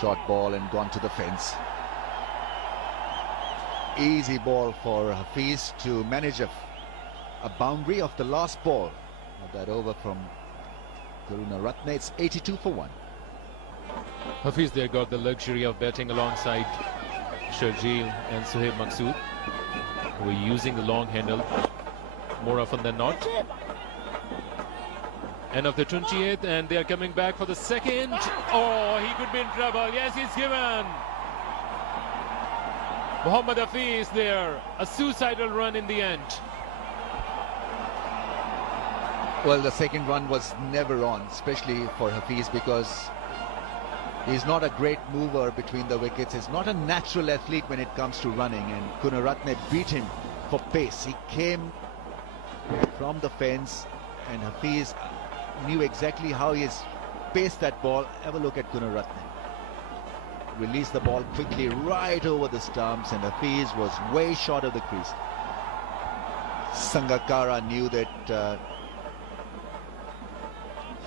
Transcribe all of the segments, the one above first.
short ball and gone to the fence. Easy ball for Hafiz to manage a boundary of the last ball of that over from Karunaratne. It's 82 for 1. Hafiz there got the luxury of batting alongside Sharjeel and Sohaib Maqsood, who were using the long handle more often than not. End of the 28th, and they are coming back for the second. Oh, he could be in trouble. Yes, he's given. Mohammad Hafiz there, a suicidal run in the end. Well, the second run was never on, especially for Hafiz, because he's not a great mover between the wickets. He's not a natural athlete when it comes to running, and Karunaratne beat him for pace. He came from the fence, and Hafiz knew exactly how he has paced that ball. Have a look at Karunaratne. Released the ball quickly right over the stumps, and Hafiz was way short of the crease. Sangakkara knew that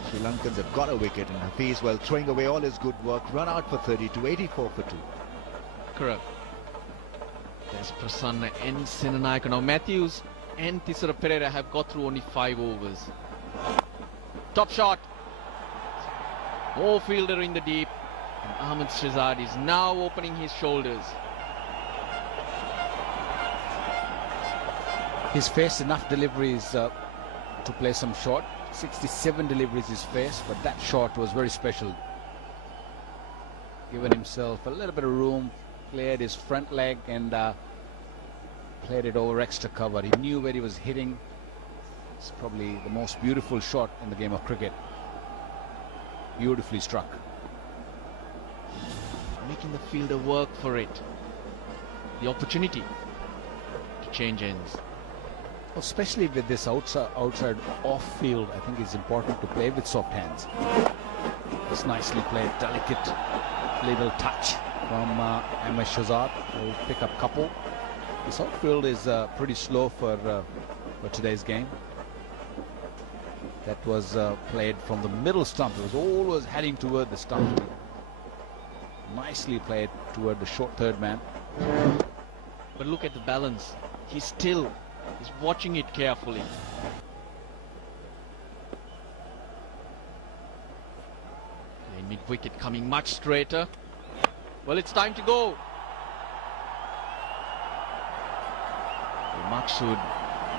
Sri Lankans have got a wicket, and Hafiz, well, throwing away all his good work, run out for 32, 84 for 2. Correct. There's Prasanna and Senanayaka. Now Matthews and Thisara Pereira have got through only 5 overs. Top shot. No fielder in the deep. And Ahmed Shehzad is now opening his shoulders. He's faced enough deliveries to play some short. 67 deliveries he's faced, but that shot was very special. Given himself a little bit of room, cleared his front leg and played it over extra cover. He knew where he was hitting. It's probably the most beautiful shot in the game of cricket. Beautifully struck. Making the fielder work for it. The opportunity to change ends. Especially with this outside off field, I think it's important to play with soft hands. It's nicely played, delicate little touch from Ahmed Shehzad. Will pick up couple. This outfield is pretty slow for today's game. That was played from the middle stump. It was always heading toward the stump. Nicely played toward the short third man. But look at the balance. He's watching it carefully. Mid-wicket coming much straighter. Well, it's time to go. Maqsood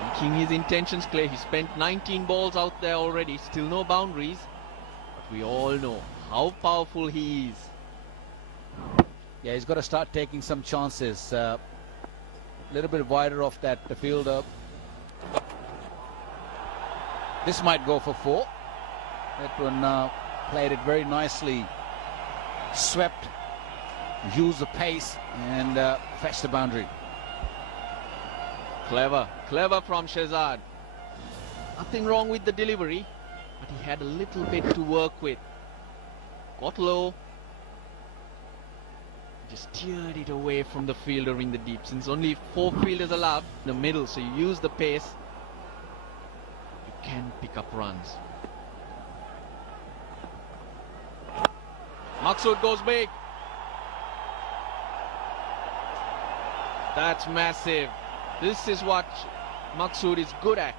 making his intentions clear. He spent 19 balls out there already. Still no boundaries. But we all know how powerful he is. Yeah, he's got to start taking some chances. A little bit wider off that fielder. This might go for 4. That one played it very nicely. Swept, used the pace and fetched the boundary. Clever from Shehzad. Nothing wrong with the delivery, but he had a little bit to work with. Got low. Just steered it away from the fielder in the deep. Since only 4 fielders allowed in the middle, so you use the pace, you can pick up runs. Maqsood goes big. That's massive. This is what Maqsood is good at.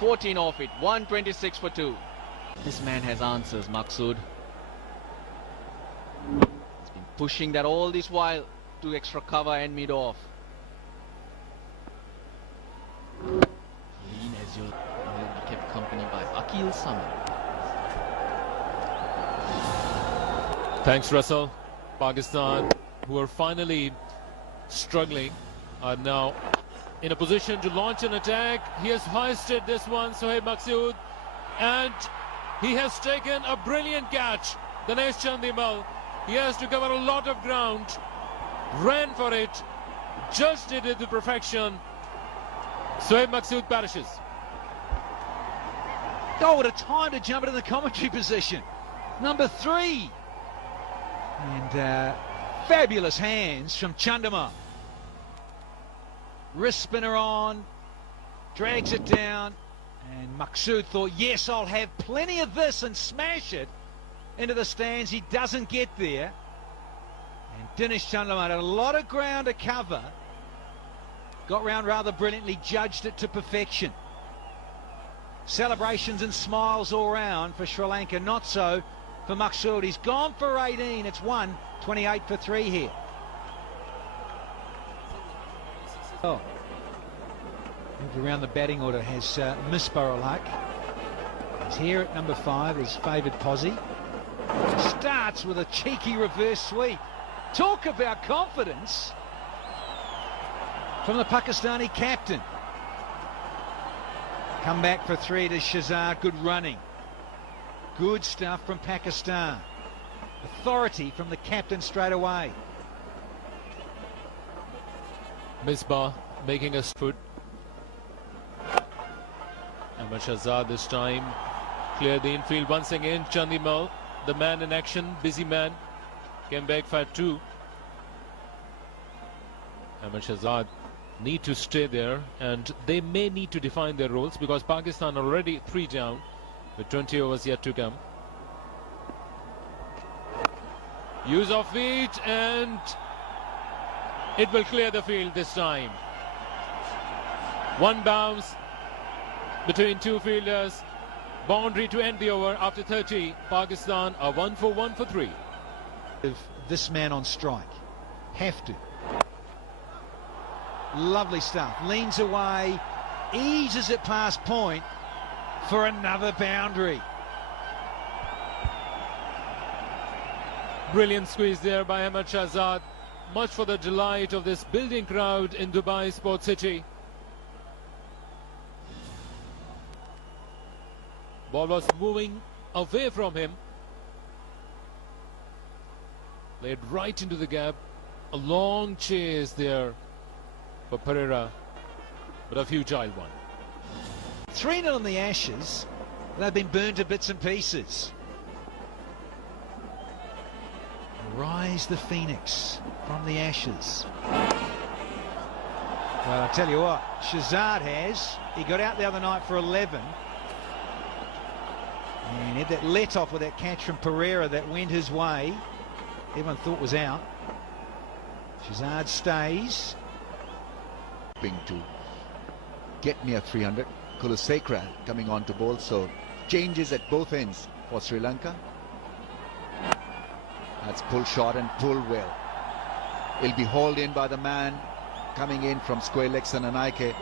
14 off it, 126 for 2. This man has answers, Maqsood. He's been pushing that all this while to extra cover and mid off. Lean as you'll be kept company by Akil Samad. Thanks, Russell. Pakistan, who are finally struggling, are now in a position to launch an attack. He has hoisted this one, Sohaib Maqsood, and he has taken a brilliant catch. Dinesh Chandimal, he has to cover a lot of ground, ran for it, just did it to perfection. Sohaib Maqsood perishes. Oh, what a time to jump into the commentary position. Number 3. And fabulous hands from Chandimal. Wrist spinner on, drags it down, and Maqsood thought, yes, I'll have plenty of this and smash it. into the stands. He doesn't get there. And Dinesh Chandraman had a lot of ground to cover. Got round rather brilliantly, judged it to perfection. Celebrations and smiles all round for Sri Lanka, not so for Maqsood. He's gone for 18. It's 28 for 3 here. Oh, moved around the batting order has Misbah-ul-Haq. He's here at number 5, his favoured posse. Starts with a cheeky reverse sweep. Talk about confidence from the Pakistani captain. Come back for 3 to Shahzad. Good running. Good stuff from Pakistan. Authority from the captain straight away. Misbah making a foot. Ahmed Shahzad this time cleared the infield once again. Chandimal, the man in action, busy man, came back for 2. Ahmed Shahzad need to stay there, and they may need to define their roles because Pakistan already 3 down with 20 overs yet to come. Use of feet, and it will clear the field this time. One bounce between 2 fielders. Boundary to end the over after 30. Pakistan are 1 for 1 for 3. If this man on strike, have to. Lovely stuff. Leans away, eases it past point for another boundary. Brilliant squeeze there by Ahmed Shahzad. Much for the delight of this building crowd in Dubai Sports City. Ball was moving away from him. Laid right into the gap. A long chase there for Pereira, but a futile one. 3-0 in the Ashes. They've been burned to bits and pieces. Rise the Phoenix from the Ashes. Well, I tell you what, Shahzad has. He got out the other night for 11. And he had that let off with that catch from Pereira that went his way. Everyone thought was out. Shahzad stays. To get near 300. Kulasekara coming on to bowl, so changes at both ends for Sri Lanka. That's pull short and pull well. He'll be hauled in by the man coming in from square leg. Sananaike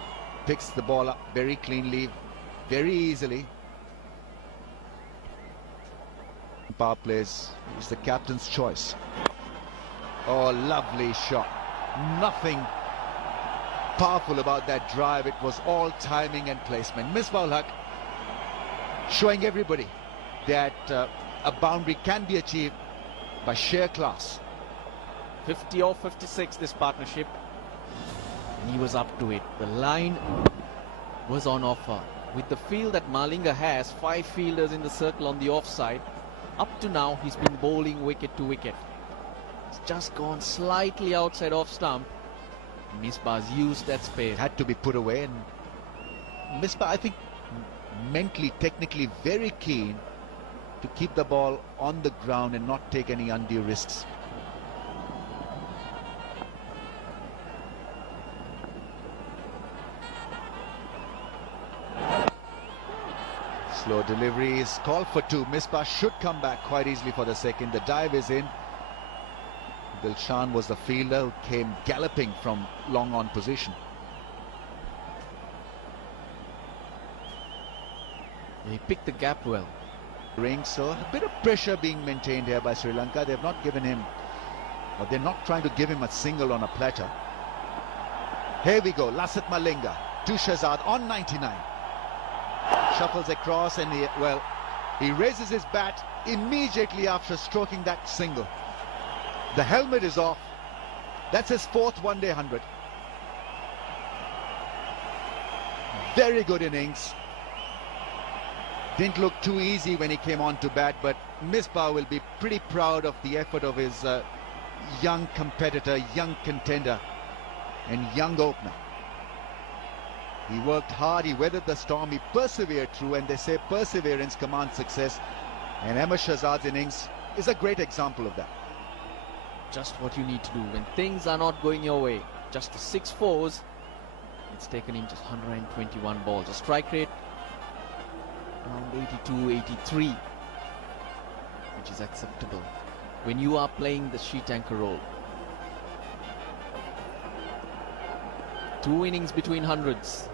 picks the ball up very cleanly, very easily. Power plays, he's the captain's choice. Oh, lovely shot. Nothing powerful about that drive. It was all timing and placement. Misbah-ul-Haq showing everybody that a boundary can be achieved by sheer class. 50 or 56 this partnership. And he was up to it. The line was on offer. With the field that Malinga has, 5 fielders in the circle on the offside, up to now he's been bowling wicket to wicket. It's just gone slightly outside off stump. Misbah's used that space. Had to be put away, and Misbah, I think, mentally, technically very keen to keep the ball on the ground and not take any undue risks. Slow delivery is called for 2. Misbah should come back quite easily for the second. The dive is in. Dilshan was the fielder who came galloping from long on position. He picked the gap well. So a bit of pressure being maintained here by Sri Lanka. They've not given him, or they're not trying to give him a single on a platter. Here we go. Lasith Malinga to Shahzad on 99. Shuffles across, and he raises his bat immediately after stroking that single. The helmet is off. That's his 4th one-day 100. Very good innings. Didn't look too easy when he came on to bat, but Misbah will be pretty proud of the effort of his young competitor, young contender, and young opener. He worked hard, he weathered the storm, he persevered through, and they say perseverance commands success. And Ahmed Shahzad's innings is a great example of that. Just what you need to do when things are not going your way. Just the 6 fours. It's taken him just 121 balls. A strike rate around 82, 83, which is acceptable when you are playing the sheet anchor role. 2 innings between hundreds.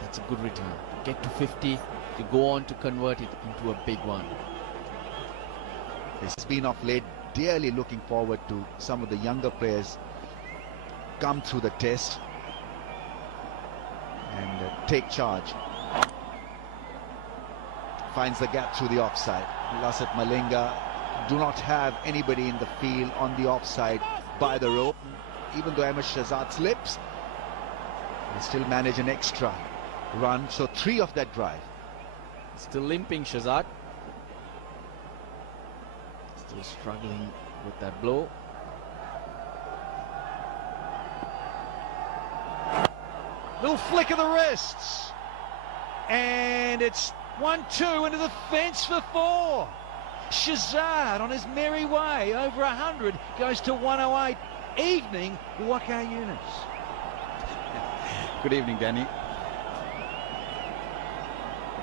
That's a good return. Get to 50, to go on to convert it into a big one. He's been of late dearly looking forward to some of the younger players come through the test and take charge. Finds the gap through the offside. Lasat Malinga do not have anybody in the field on the offside by the rope. Even though Ahmed Shahzad slips, they still manage an extra run. So 3 of that drive. Still limping, Shahzad. Still struggling with that blow. Little flick of the wrists. And it's 1-2 into the fence for 4. Shahzad on his merry way. Over 100. Goes to 108. Evening, Waqar Younis. Good evening, Danny.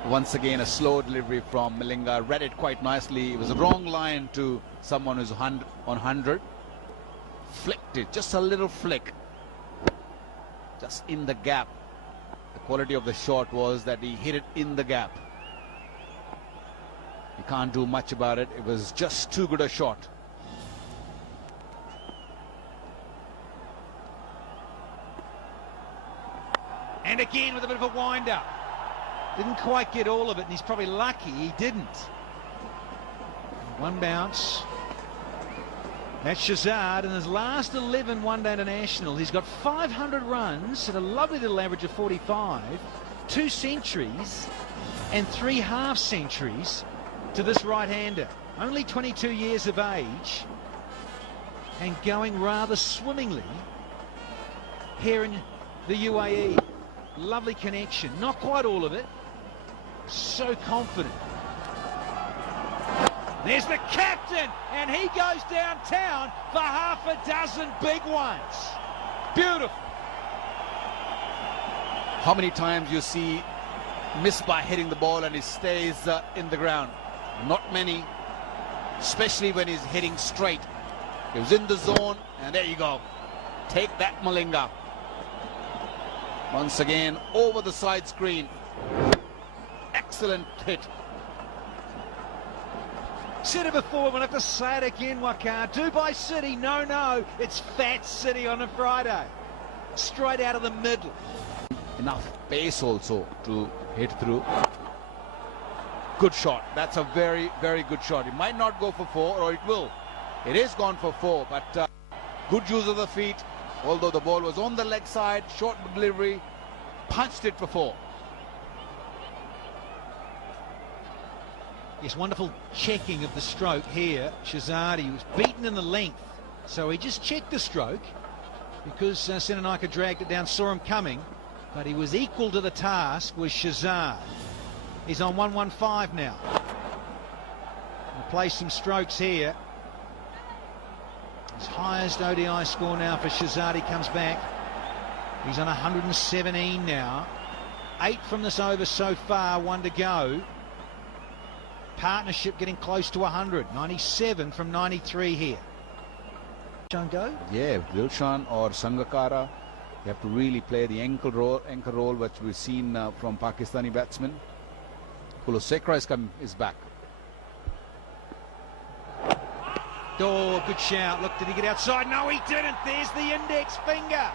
Once again, a slow delivery from Malinga. Read it quite nicely. It was a wrong line to someone who's on 100. Flicked it, just a little flick. Just in the gap. The quality of the shot was that he hit it in the gap. You can't do much about it. It was just too good a shot. And again with a bit of a wind-up. Didn't quite get all of it, and he's probably lucky he didn't. One bounce. That's Shahzad in his last 11 one-day international. He's got 500 runs at a lovely little average of 45, 2 centuries and 3 half-centuries to this right-hander. Only 22 years of age and going rather swimmingly here in the UAE. Lovely connection. Not quite all of it. So confident. There's the captain, and he goes downtown for half a dozen big ones. Beautiful. How many times you see miss by hitting the ball and he stays in the ground? Not many, especially when he's hitting straight. He was in the zone, and there you go. Take that, Malinga. Once again, over the side screen. Excellent hit. Said it before, we'll have to say it again, Waqar. Dubai City, no, it's Fat City on a Friday. Straight out of the middle. Enough pace also to hit through. Good shot. That's a very, very good shot. It might not go for 4, or it will. It is gone for 4, but good use of the feet. Although the ball was on the leg side, short delivery, punched it for 4. Yes, wonderful checking of the stroke here. Shahzad, he was beaten in the length, so he just checked the stroke because Senanaika dragged it down, saw him coming, but he was equal to the task with Shahzad. He's on 115 now. We'll play some strokes here. His highest ODI score now for Shahzad. He comes back. He's on 117 now. 8 from this over so far, 1 to go. Partnership getting close to 100. 97 from 93 here. Go? Yeah, Dilshan or Sangakkara. You have to really play the anchor role which we've seen from Pakistani batsmen. Kulosekara is back. Oh, good shout. Look, did he get outside? No, he didn't. There's the index finger.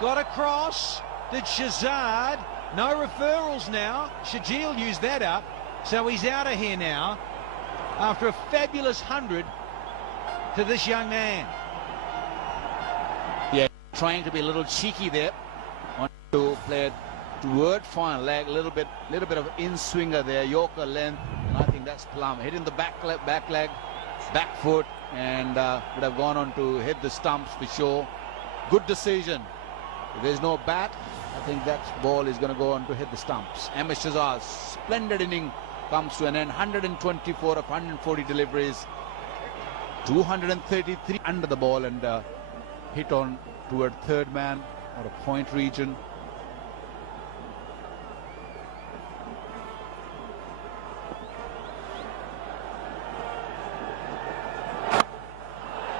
Got across. Did Shahzad. No referrals now. Shajil used that up. So he's out of here now after a fabulous 100 to this young man. Yeah, trying to be a little cheeky there. Want to play toward fine leg, a little bit of in-swinger there, Yorker length, and I think that's plumb. Hitting the back leg, back foot, and would have gone on to hit the stumps for sure. Good decision. If there's no bat, I think that ball is going to go on to hit the stumps. Ahmed Shahzad, splendid inning comes to an end. 124 of 140 deliveries, 233 under the ball, and hit on toward third man or a point region.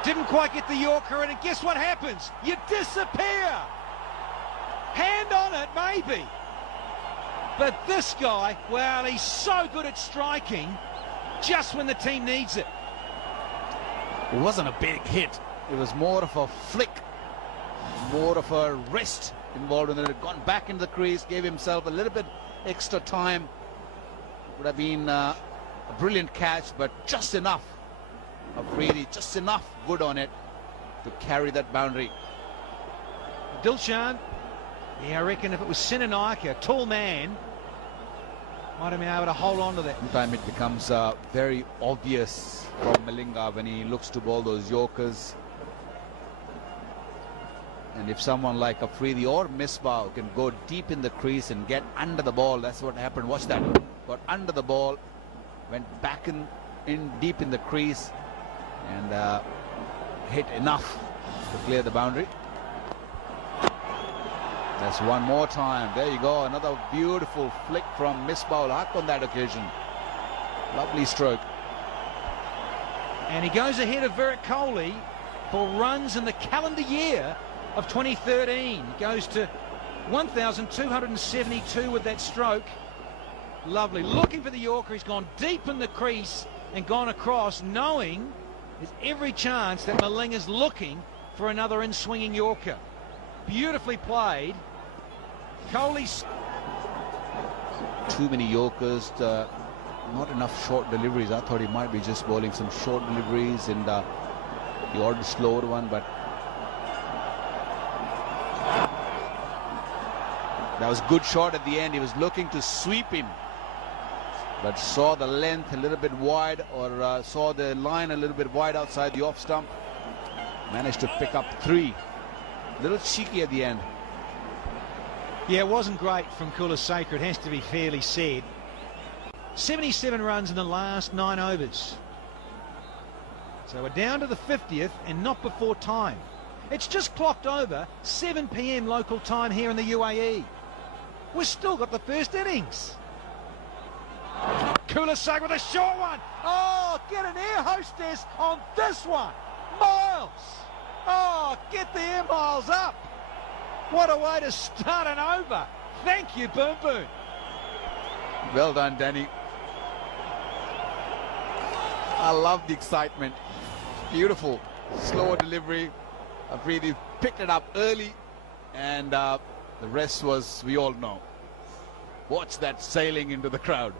Didn't quite get the Yorker, and guess what happens? You disappear. Hand on it, maybe. But this guy, well, he's so good at striking just when the team needs it. It wasn't a big hit. It was more of a flick, more of a wrist involved in it. Had gone back into the crease, gave himself a little bit extra time. Would have been a brilliant catch, but just enough. Really just enough wood on it to carry that boundary. Dilshan, yeah, I reckon if it was Sinanaika, a tall man, might have been able to hold on to that. Sometimes it becomes very obvious from Malinga when he looks to bowl those Yorkers. And if someone like Afridi or Misbah can go deep in the crease and get under the ball, that's what happened. Watch that. Got under the ball, went back in deep in the crease, and hit enough to clear the boundary. That's one more time. There you go. Another beautiful flick from Misbah Haq on that occasion. Lovely stroke. And he goes ahead of Virat Kohli for runs in the calendar year of 2013. He goes to 1,272 with that stroke. Lovely. Looking for the Yorker. He's gone deep in the crease and gone across, knowing there's every chance that Malinga's looking for another in-swinging Yorker. Beautifully played. Kohli's... Too many Yorkers, not enough short deliveries. I thought he might be just bowling some short deliveries and the odd slowed one, but that was a good shot at the end. He was looking to sweep him, but saw the length a little bit wide, or saw the line a little bit wide outside the off stump. Managed to pick up 3. A little cheeky at the end. Yeah, it wasn't great from Kulaseka, it has to be fairly said. 77 runs in the last 9 overs. So we're down to the 50th and not before time. It's just clocked over 7 p.m. local time here in the UAE. We've still got the first innings. Kulaseka with a short one. Oh, get an air hostess on this one. Miles. Oh, get the air miles up. What a way to start an over. Thank you, Boom Boom. Well done, Danny. I love the excitement. Beautiful. Slower delivery. Afridi picked it up early, and the rest was, we all know. Watch that sailing into the crowd.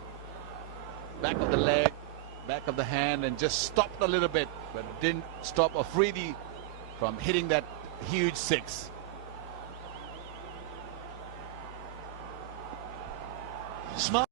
Back of the leg, back of the hand, and just stopped a little bit, but didn't stop Afridi from hitting that huge 6. Smart.